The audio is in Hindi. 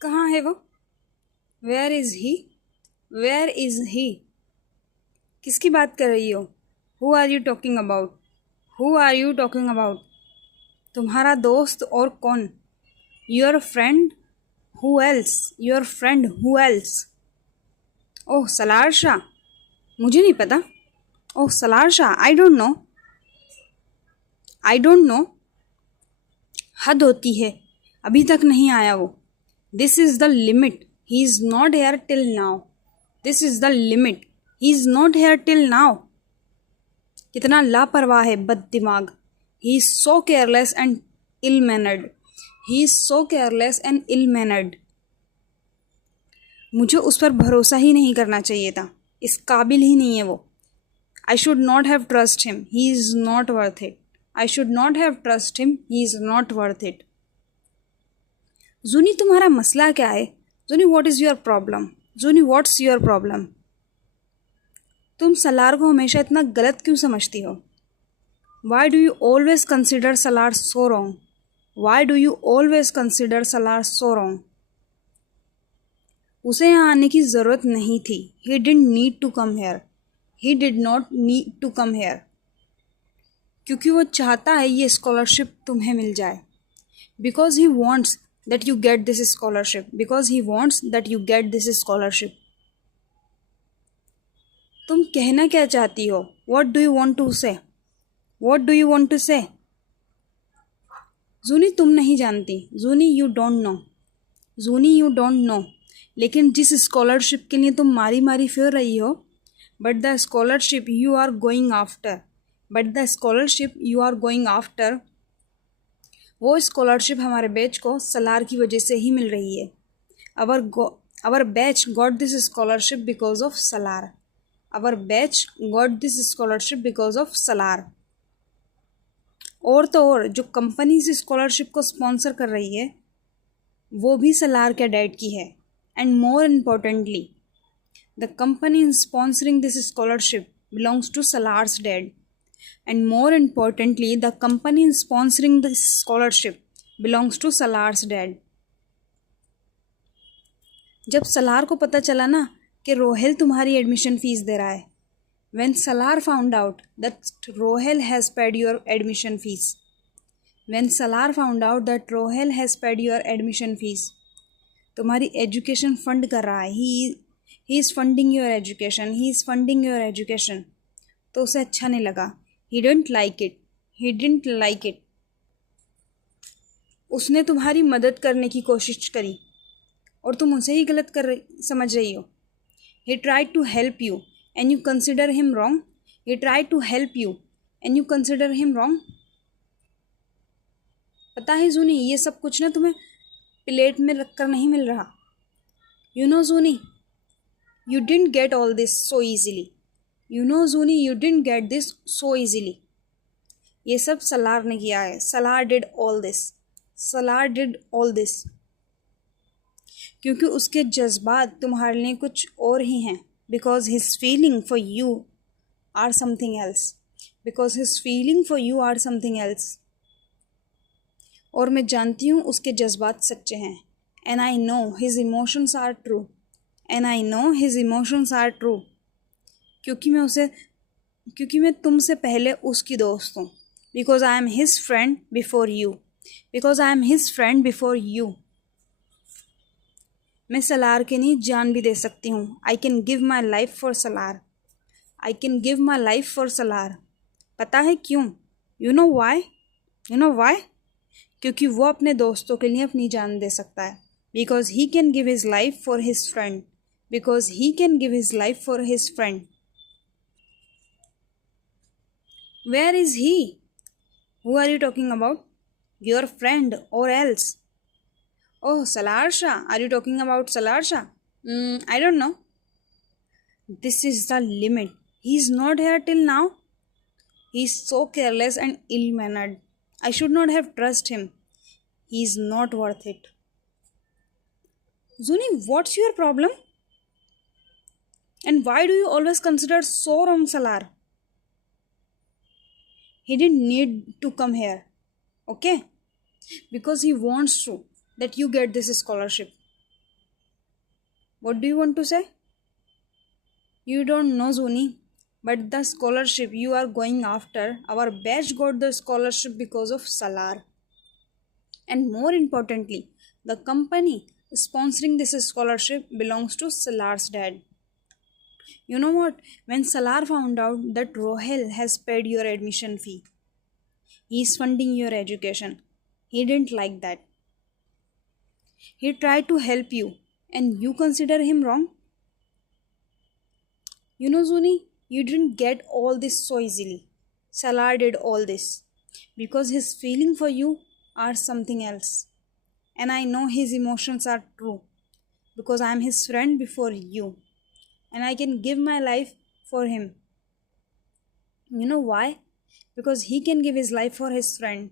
कहाँ है वो? Where is he? Where is he? किसकी बात कर रही हो? Who are you talking about? Who are you talking about? तुम्हारा दोस्त और कौन? Your friend? Who else? Your friend who else? Oh Salar Shah, मुझे नहीं पता। Oh Salar Shah, I don't know. I don't know? हद होती है, अभी तक नहीं आया वो। This is the limit, he is not here till now. This is the limit, he is not here till now. कितना लापरवाह है, बददिमाग। He is so careless and ill mannered. He is so careless and ill mannered. मुझे उस पर भरोसा ही नहीं करना चाहिए था, इस काबिल ही नहीं है वो। I should not have trust him, he is not worth it. I should not have trust him, he is not worth it. Juni तुम्हारा मसला क्या है? Juni what is your problem? Juni what's your problem? तुम सलार को हमेशा इतना गलत क्यों समझती हो? Why do you always consider Salar so wrong? Why do you always consider Salar so wrong? उसे यहाँ आने की ज़रूरत नहीं थी। He didn't need to come here. He did not need to come here. क्योंकि वो चाहता है ये स्कॉलरशिप तुम्हें मिल जाए। Because he wants that you get this scholarship. Because he wants that you get this scholarship. तुम कहना क्या चाहती हो? What do you want to say? What do you want to say? Juni तुम नहीं जानती। Juni you don't know. Juni you don't know. लेकिन जिस स्कॉलरशिप के लिए तुम मारी मारी फिर रही हो, but the scholarship you are going after, but the scholarship you are going after, वो स्कॉलरशिप हमारे बैच को सलार की वजह से ही मिल रही है। our batch got this scholarship because of Salar. Our batch got this scholarship because of Salar. और तो और जो कंपनी इस स्कॉलरशिप को स्पॉन्सर कर रही है वो भी सलार के डैड की है। And more importantly, the company in sponsoring this scholarship belongs to Salar's dad. And more importantly, the company in sponsoring this scholarship belongs to Salar's dad. जब सलार को पता चला ना कि रोहेल तुम्हारी एडमिशन फीस दे रहा है, when Salar found out that Rohel has paid your admission fees, when Salar found out that Rohel has paid your admission fees, तुम्हारी एजुकेशन फंड कर रहा है, he is funding your education, he is funding your education, तो उसे अच्छा नहीं लगा। he didn't like it, he didn't like it। उसने तुम्हारी मदद करने की कोशिश करी और तुम उसे ही गलत समझ रही हो। He tried to help you and you consider him wrong. He tried to help you and you consider him wrong. पता है जूनी, ये सब कुछ ना तुम्हें प्लेट में रख कर नहीं मिल रहा। You know Juni, you didn't get all this so easily. You know Juni, you didn't get this so easily. ये सब सलार ने किया है। Salaar did all this. Salaar did all this. क्योंकि उसके जज्बात तुम्हारे लिए कुछ और ही हैं। Because his feeling for you are something else. Because his feeling for you are something else. और मैं जानती हूँ उसके जज्बात सच्चे हैं। And I know his emotions are true. And I know his emotions are true. क्योंकि मैं तुमसे पहले उसकी दोस्त हूँ। Because I am his friend before you. Because I am his friend before you. मैं सलार के लिए जान भी दे सकती हूँ। I can give my life for Salaar. I can give my life for Salaar. पता है क्यों? You know why? You know why? क्योंकि वो अपने दोस्तों के लिए अपनी जान दे सकता है। Because he can give his life for his friend. Because he can give his life for his friend. Where is he? Who are you talking about? Your friend और else? Oh, Salarsha. Are you talking about Salarsha? I don't know. This is the limit. He's not here till now. He's so careless and ill-mannered. I should not have trusted him. He's not worth it. Zuni, what's your problem? And why do you always consider so wrong Salar? He didn't need to come here. Okay? Because he wants to that you get this scholarship. What do you want to say? You don't know, Zuni, but the scholarship you are going after, our batch got the scholarship because of Salar. And more importantly, the company sponsoring this scholarship belongs to Salar's dad. You know what? When Salar found out that Rohel has paid your admission fee, he is funding your education. He didn't like that. He tried to help you, and you consider him wrong? You know, Zuni, you didn't get all this so easily. Salar did all this because his feeling for you are something else. And I know his emotions are true because I am his friend before you. And I can give my life for him. You know why? Because he can give his life for his friend.